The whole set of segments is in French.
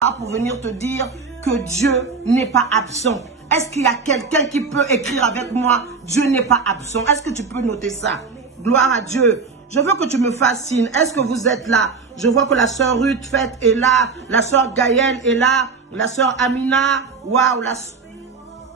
pour venir te dire que Dieu n'est pas absent. Est-ce qu'il y a quelqu'un qui peut écrire avec moi? Dieu n'est pas absent. Est-ce que tu peux noter ça? Gloire à Dieu. Je veux que tu me fasses signe. Est-ce que vous êtes là? Je vois que la sœur Ruth Fête est là. La sœur Gaëlle est là. La sœur Amina. Waouh.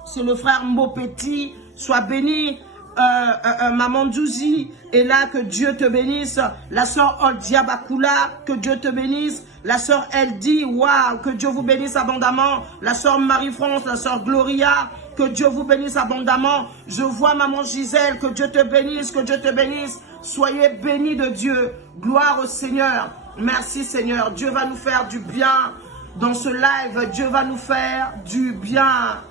C'est le frère Mbopeti. Sois béni. Maman Djouzi est là, que Dieu te bénisse. La sœur Oldia Bakula, que Dieu te bénisse. La sœur Eldi, waouh, que Dieu vous bénisse abondamment. La sœur Marie-France, la sœur Gloria, que Dieu vous bénisse abondamment. Je vois maman Gisèle, que Dieu te bénisse, que Dieu te bénisse. Soyez bénis de Dieu. Gloire au Seigneur. Merci Seigneur. Dieu va nous faire du bien. Dans ce live, Dieu va nous faire du bien.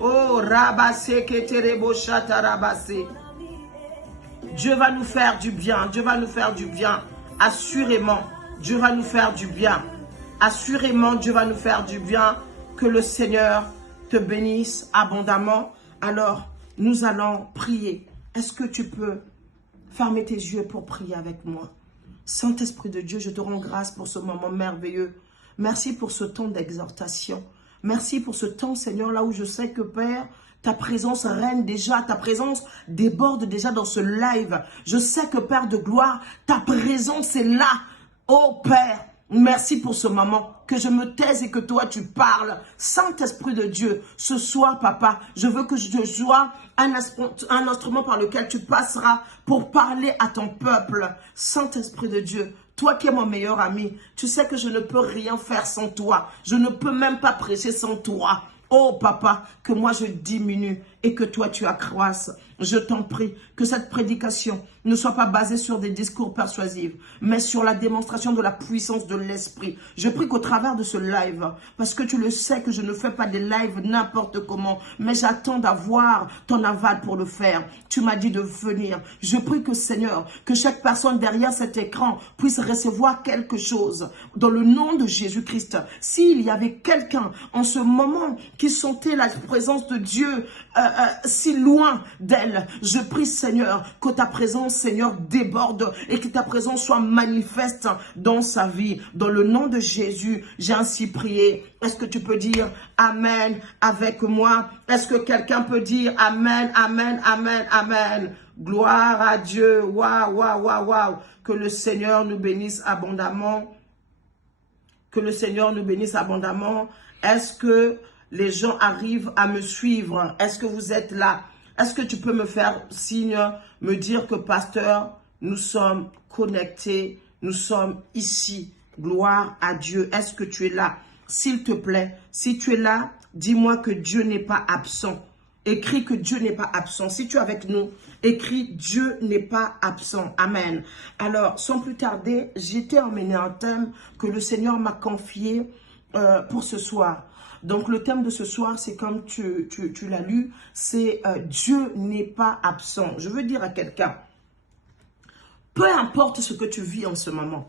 Oh, Rabassé, Keterebo, Chata, Rabassé. Dieu va nous faire du bien. Dieu va nous faire du bien. Assurément, Dieu va nous faire du bien. Assurément, Dieu va nous faire du bien. Que le Seigneur te bénisse abondamment. Alors, nous allons prier. Est-ce que tu peux fermer tes yeux pour prier avec moi? Saint-Esprit de Dieu, je te rends grâce pour ce moment merveilleux. Merci pour ce temps d'exhortation. Merci pour ce temps, Seigneur, là où je sais que, Père, ta présence règne déjà, ta présence déborde déjà dans ce live. Je sais que, Père de gloire, ta présence est là. Oh, Père, merci pour ce moment, que je me taise et que toi, tu parles. Saint-Esprit de Dieu, ce soir, Papa, je veux que je sois un instrument par lequel tu passeras pour parler à ton peuple. Saint-Esprit de Dieu, toi qui es mon meilleur ami, tu sais que je ne peux rien faire sans toi. Je ne peux même pas prêcher sans toi. Oh papa, que moi je diminue et que toi tu accroisses. Je t'en prie que cette prédication ne soit pas basée sur des discours persuasifs, mais sur la démonstration de la puissance de l'esprit. Je prie qu'au travers de ce live, parce que tu le sais que je ne fais pas des lives n'importe comment, mais j'attends d'avoir ton aval pour le faire. Tu m'as dit de venir. Je prie que Seigneur, que chaque personne derrière cet écran puisse recevoir quelque chose. Dans le nom de Jésus-Christ, s'il y avait quelqu'un en ce moment qui sentait la présence de Dieu si loin d'elle, je prie Seigneur que ta présence Seigneur déborde et que ta présence soit manifeste dans sa vie. Dans le nom de Jésus, j'ai ainsi prié. Est-ce que tu peux dire Amen avec moi? Est-ce que quelqu'un peut dire Amen, Amen, Amen, Amen? Gloire à Dieu. Waouh, waouh, waouh, waouh. Que le Seigneur nous bénisse abondamment. Que le Seigneur nous bénisse abondamment. Est-ce que les gens arrivent à me suivre? Est-ce que vous êtes là? Est-ce que tu peux me faire signe, me dire que pasteur, nous sommes connectés, nous sommes ici. Gloire à Dieu. Est-ce que tu es là? S'il te plaît, si tu es là, dis-moi que Dieu n'est pas absent. Écris que Dieu n'est pas absent. Si tu es avec nous, écris Dieu n'est pas absent. Amen. Alors, sans plus tarder, j'étais emmené un thème que le Seigneur m'a confié pour ce soir. Donc, le thème de ce soir, c'est comme tu l'as lu, c'est Dieu n'est pas absent. Je veux dire à quelqu'un, peu importe ce que tu vis en ce moment,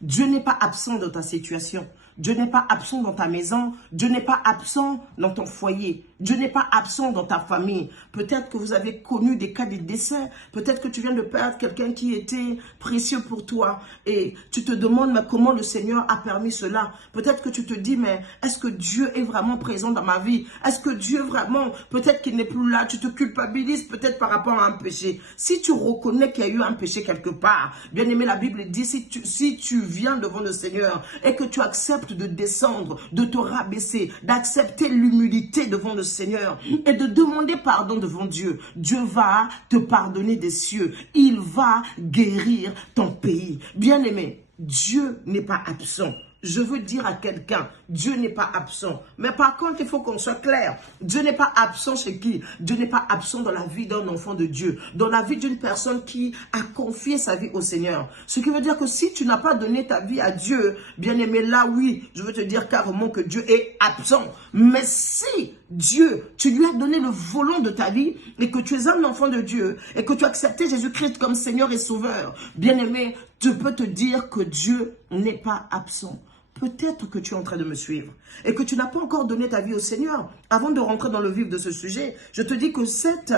Dieu n'est pas absent dans ta situation. Dieu n'est pas absent dans ta maison. Dieu n'est pas absent dans ton foyer. Dieu n'est pas absent dans ta famille. Peut-être que vous avez connu des cas de décès. Peut-être que tu viens de perdre quelqu'un qui était précieux pour toi. Et tu te demandes, mais comment le Seigneur a permis cela? Peut-être que tu te dis, mais est-ce que Dieu est vraiment présent dans ma vie? Est-ce que Dieu vraiment, peut-être qu'il n'est plus là? Tu te culpabilises peut-être par rapport à un péché. Si tu reconnais qu'il y a eu un péché quelque part, bien aimé, la Bible dit, si tu viens devant le Seigneur et que tu acceptes de descendre, de te rabaisser, d'accepter l'humilité devant le Seigneur et de demander pardon devant Dieu. Dieu va te pardonner des cieux. Il va guérir ton pays. Bien-aimé, Dieu n'est pas absent. Je veux dire à quelqu'un, Dieu n'est pas absent. Mais par contre, il faut qu'on soit clair. Dieu n'est pas absent chez qui? Dieu n'est pas absent dans la vie d'un enfant de Dieu. Dans la vie d'une personne qui a confié sa vie au Seigneur. Ce qui veut dire que si tu n'as pas donné ta vie à Dieu, bien aimé, là oui, je veux te dire carrément que Dieu est absent. Mais si Dieu, tu lui as donné le volant de ta vie et que tu es un enfant de Dieu et que tu as accepté Jésus-Christ comme Seigneur et Sauveur, bien aimé, je peux te dire que Dieu n'est pas absent. peut-être que tu es en train de me suivre et que tu n'as pas encore donné ta vie au Seigneur. Avant de rentrer dans le vif de ce sujet, je te dis que cette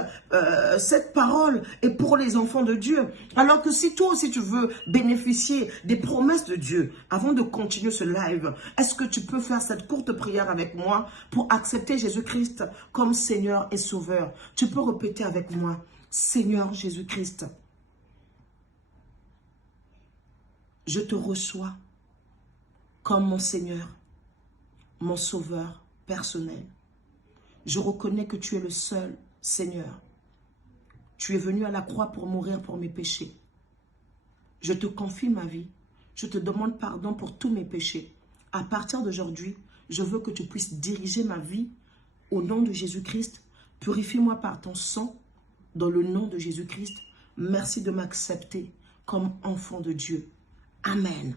parole est pour les enfants de Dieu. Alors que si toi aussi tu veux bénéficier des promesses de Dieu, avant de continuer ce live, est-ce que tu peux faire cette courte prière avec moi pour accepter Jésus-Christ comme Seigneur et Sauveur? Tu peux répéter avec moi, Seigneur Jésus-Christ, je te reçois comme mon Seigneur, mon Sauveur personnel. Je reconnais que tu es le seul Seigneur. Tu es venu à la croix pour mourir pour mes péchés. Je te confie ma vie. Je te demande pardon pour tous mes péchés. À partir d'aujourd'hui, je veux que tu puisses diriger ma vie au nom de Jésus-Christ. Purifie-moi par ton sang dans le nom de Jésus-Christ. Merci de m'accepter comme enfant de Dieu. Amen.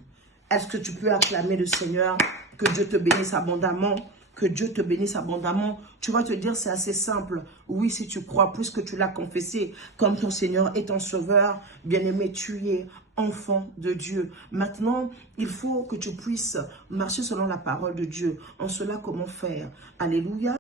Est-ce que tu peux acclamer le Seigneur? Que Dieu te bénisse abondamment. Que Dieu te bénisse abondamment. Tu vas te dire, c'est assez simple. Oui, si tu crois, puisque tu l'as confessé comme ton Seigneur et ton Sauveur, bien-aimé, tu es enfant de Dieu. Maintenant, il faut que tu puisses marcher selon la parole de Dieu. En cela, comment faire? Alléluia.